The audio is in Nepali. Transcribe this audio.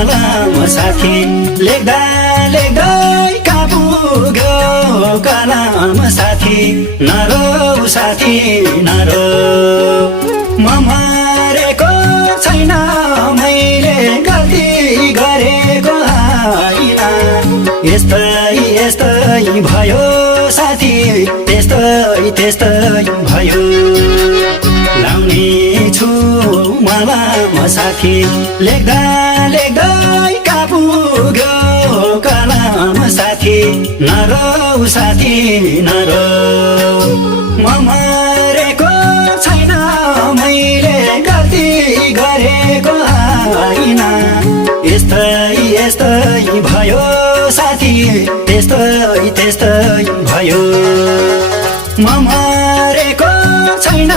मलाम साथी लेख्दा लेख्दै कापुग्यो कलाम साथी नरो साथी नरो म मरेको छैन मैले गल्ती गरेको होइन यस्तै यस्तै भयो साथी त्यस्तै त्यस्तै भयो लाउने छु मलाम साथी लेख्दा लेख्दै कापुग्यो कलाम साथी नरो साथी नरो म मरेको छैन मैले गल्ती गरेको होइन यस्तै यस्तै भयो साथी त्यस्तै त्यस्तै भयो म मरेको छैन